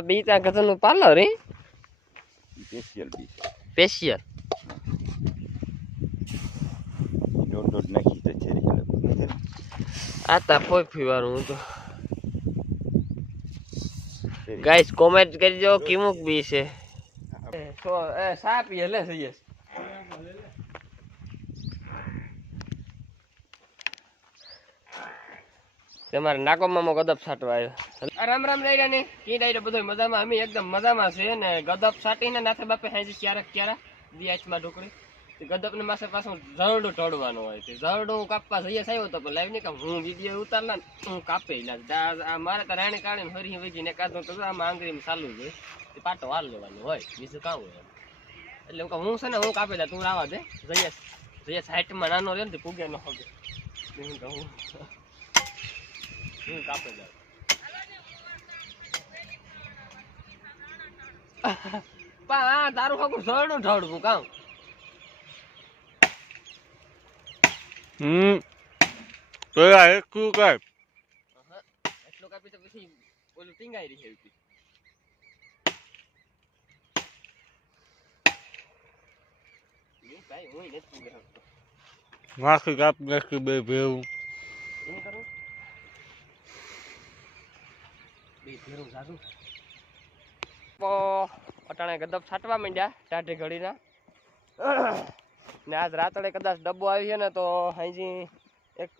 આ બી ત્યાં ગધનું પાર્લર હે સ્પેશિયલ બી સ્પેશિયલ દોડ નાખી તો છે આ તા ફોઈ વાળું હું તો ગાઈસ કોમેન્ટ કરજો કેમુક બી છે સો એ સા પીએ લે સૈયસ તમારે નાકોમાં ગદપ છાટવા આવ્યો રામ રામ લઈ રહ્યા ને કી ડાયરો બધો મજામાં અમે એકદમ મજામાં છે ને ગદપ છાટીને નાથે બાપે હાજી ક્યારા દિયાચમાં ઢોકળી ગદપ ને માસે પાછું ઝરડું ઢોળવાનું હોય છે ઝરડું કાપવા જઈએ આવ્યો તો પણ લાઈવ નહીં કે હું વિડીયો ઉતારલા ને હું કાપી નાખ મારે તો રાણી કાઢીને હરી વેચી ને કાઢું તો આમાં આંગળીમાં ચાલુ જ હોય પાટો હાલ લેવાનું હોય બીજું કામ હોય એટલે હું છે ને હું કાપી દા તું રાવા દે જઈએ સાઈડમાં નાનો રહ્યો ને પૂગે ન હવે હું કાપી દઉં પણ તારું ખાકું ઝરડું ઢળવું કામ તો એટલું કઈ એટલું કાપી તો પછી ઓલું ટીંગાઈ રહી હતી કાઈ હોય નથી ગરતો માખી કાપ નાખી બે ભેવું એમ કરું બે ભેરું જાદુ અટાણે ગદપ છાટવા માંડ્યા ટાઢી ઘડીના ને આજ રાત્રે કદાચ ડબ્બો આવી છે ને તો હાજી એક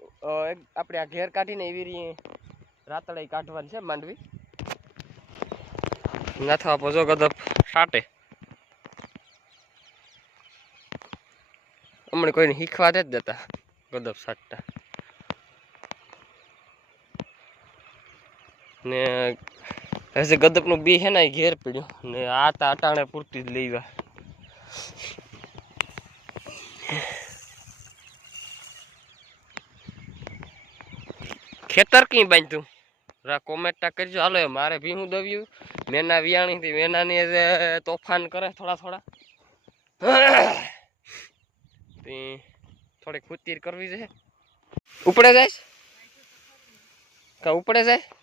આપણે આ ઘેર કાઢીને એવી રીતે રાતળે કાઢવાની છે માંડવી નાથવા પજો ગદપ છાટે હમણાં કોઈને શીખવા જ દેતા ગદપ છાટતા ને હજી ગદપનું બી છે ને એ ઘેર પીડ્યું ને આ તા અટાણે પૂરતી જ લેવા ખેતર કઈ બાંધ્યું કોમેન્ટ કરજો હાલો મારે ભીહું દવ્યું મેના વિયાણી મેનાની તોફાન કરે થોડા થોડી ખૂતીર કરવી છે ઉપડે જાય કા ઉપડે જાય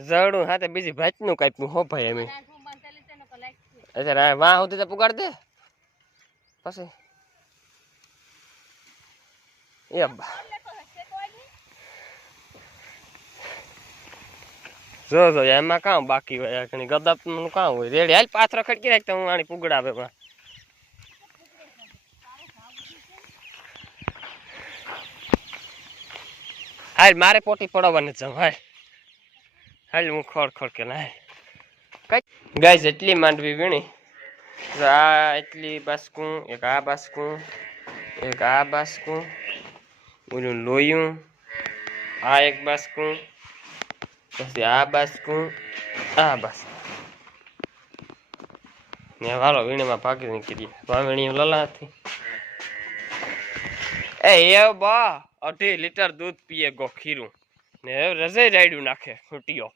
ઝરડું હાથે બીજી ભાતનું કાપ્યું હો ભાઈ અમે અચ્છા વાહ સુધી તો પુગાડ દે પછી એ જો એમાં કામ બાકી હોય ઘણી ગદપ નું કામ હોય રેડી હાલ પાથરો ખડકી રાખતા હું આની પુગડાવે હાલ મારે પોટી પડવાની જાઉં હાલ હું ખોડ કે ના કઈ ગાઈસ એટલી માંડવી વીણી આ એટલી બાસકું એક આ બાસકું એક આ બાસકું ઓલું લોયું આ એક બાસકું પછી આ બાસકું આ બાસકું ને વાલો વીણીમાં ભાગી નીકળી વાવણી લલાથી એ બા 2.5 લીટર દૂધ પીએ ગો ખીરું ને રજાઈ રાયડું નાખે ખૂટીઓ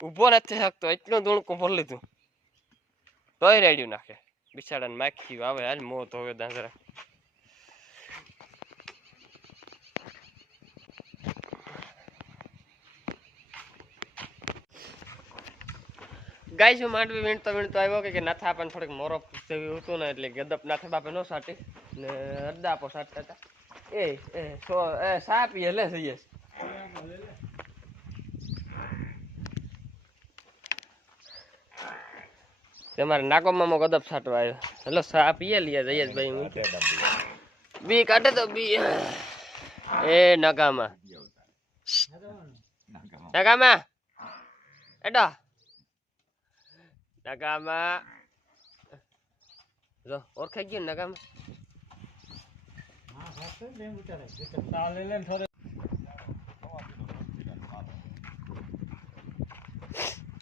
ઊભો નથી શકતો એટલું દૂણકું ભરી લીધું તોય રાયડું નાખે બિચારાને માખી આવે હાલ મોત હવે દાંજરા ગાય શું માંડવી વીણતો આવ્યો કે નાથા આપણને થોડીક મોરો જેવી હતું ને એટલે ગદપ નાથે બાપે ન સાટી ને અડધા આપો સાટતા હતા એ સા પીએ લે સૈયસ તમારે નાકોમાં ગદપ છાટવા આવ્યો હેલો સા પીએ લઈએ જઈએ ભાઈ બી કાઢે તો બી એ નગામાં એડા નગામાં જો ઓળખાઈ ગયું નગામાં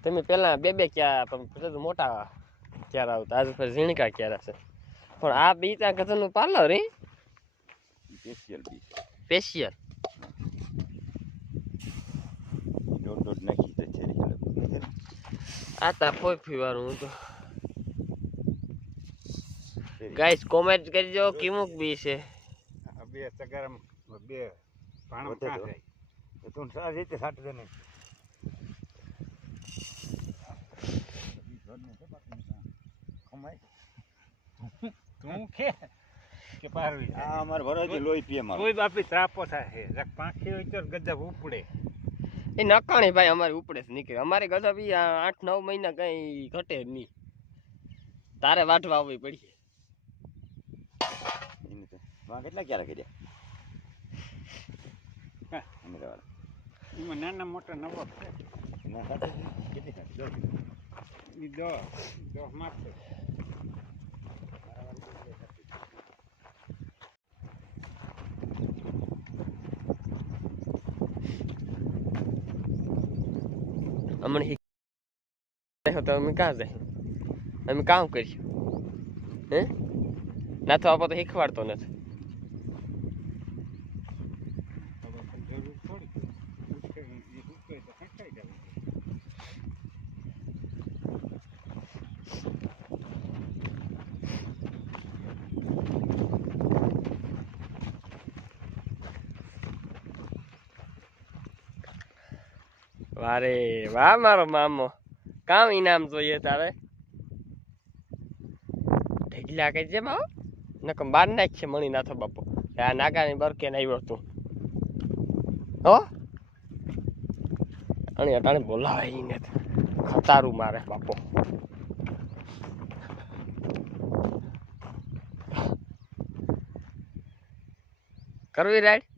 તમે પેલા બે ક્યાં મોટા ક્યારે આવતા આજે પછી ઝીણકા ક્યારે છે પણ આ બી ત્યાં ગધનું પાર્લર હે સ્પેશિયલ દોડ નાખી તો છે આ તા ફોઈ વાળું હું તો ગાઈસ કોમેન્ટ કરજો કેમુક બી છે બે સગરમ બે પાણો કાં જાય તો તું સારી રીતે સાટ દે ને તું કે પારવી આ અમારે ભરોજી લોહી પીએ મારું. કોઈ બાપી ત્રાપો થાય છે પાંખી હોય તો ગજબ ઉપડે. એ નકાણી ભાઈ અમારે ઉપડે જ નીકળે. અમારે ગજબ ઈ 8-9 મહિના કઈ ઘટે જ નહીં. તારે વાટવા આવવી પડી. એને તો વાં કેટલા ક્યારે કર્યા હા. અમદાવાદ એમાં નાના મોટા નવો છે. ના સાથે કેટલી ખાધી? 10. એ દો માપતો. હમણાં તો અમે કાં જાય? અમે કામ કર્યું હે? ના તો આપો તો શીખવાડતો નથી. જરૂર થોડી તો ખેંચાઈ જવું. વારે વાહ મારો મામો, કામ ઇનામ જોઈએ તારે. ઢગલા કઈ જેમ આવો નકમ બાર નાખ છે મણી નાથો બાપો. આ નાગાની બરકે આવ્યો તું હો અને અટાણે બોલાવે ઈને ખતારું મારે બાપો. કરવી રાઈડ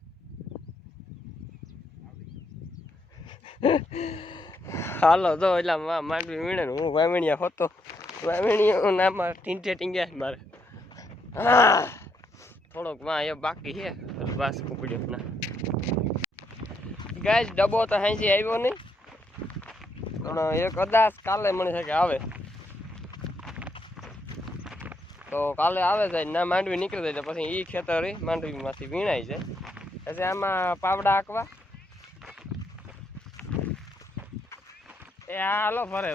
હાલો તો એટલે માંડવી વીણે ને હું વાવણીયા હોતો વાવણીયા નામાં ટીંટે ટીંગ્યા મારે. હા થોડોક માં એ બાકી છે બસ કુકડ્યો ના ગાય ડબ્બો તો હાંસી આવ્યો નહીં પણ એક કદાચ કાલે મને છે કે આવે તો કાલે આવે જાય ના માંડવી નીકળી જાય પછી એ ખેતર માંડવીમાંથી વીણાય જાય પછી આમાં પાવડા આંકવા એ હાલો ફરે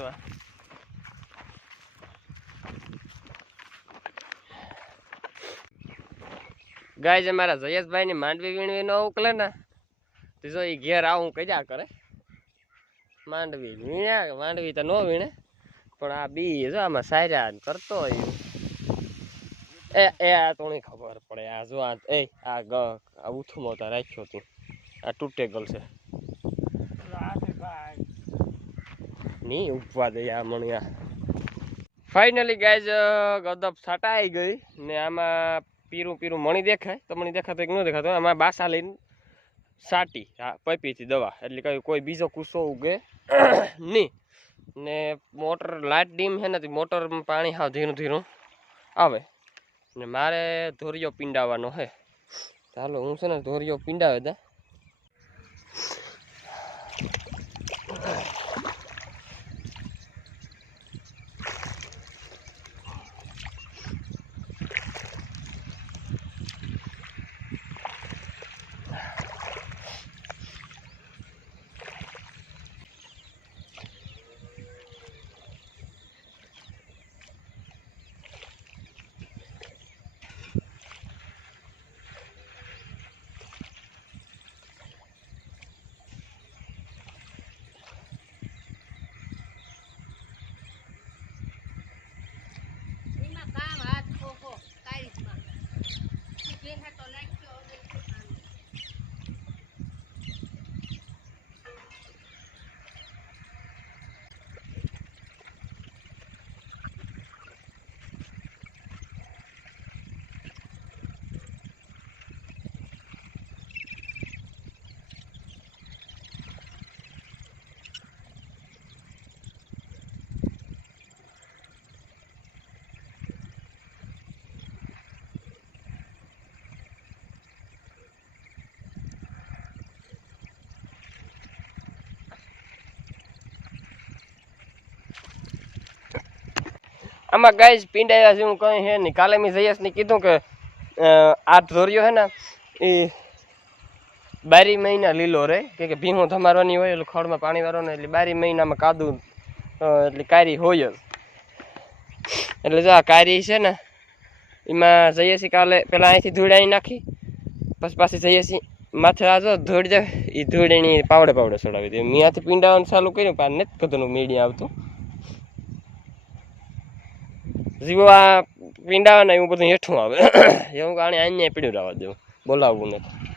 ગાય છે મારા જયેશભાઈ ની માંડવી વીણવી ન ઉકલે ને તો જો એ ઘેર આવું કજા કરે માંડવી વીણ્યા માંડવી તો ન વીણે પણ આ બી જો આમાં સાયરા કરતો હોય એ આ તો નહીં ખબર પડે. આ જો આ ઉથુમો તો રાખ્યો તું આ તૂટેગલ છે નહીં ઉપવા દે આ મણિયા. ફાઇનલી ગાય ગદપ છટાઈ ગઈ ને આમાં પીરું પીરું મણી દેખાય તો મણી દેખાતો કે ન દેખાતો. આમાં બાસા લઈને સાટી પૈપીથી દવા એટલે કઈ કોઈ બીજો કૂસો ઉગે નહીં ને મોટર લાઇટ ડીમ છે ને મોટરમાં પાણી હાવ ધીરું ધીરું આવે ને મારે ધોરિયો પીંડાવાનો હે. ચાલો હું છે ને ધોરિયો પીંડાવે દે. આમાં ગાય પીંડાયા છે હું કઈ હે નહીં. કાલે મેં જયેશને કીધું કે આ ધોરિયો હે ને એ 12 મહિના લીલો રહે કે ભીહું ધમારવાની હોય એટલે ખડમાં પાણી વાળવાનું એટલે 12 મહિનામાં કાદુ એટલે કારી હોય જ. એટલે જો આ કારી છે ને એમાં જયેશી કાલે પેલા અહીંથી ધૂળાઈ નાખી પછી પાછી જયેશી માથે આ જો ધૂળ જાય એ ધૂળની પાવડે પાવડે ચડાવી દે. મેં આથી પીંડાવાનું ચાલુ કર્યું પણ નથી કદનું મીડિયા આવતું જીવા પીંડા ને એવું બધું હેઠું આવે એવું કારણે અહીંયા પીડ્યું રહેવા દેવું બોલાવવું નથી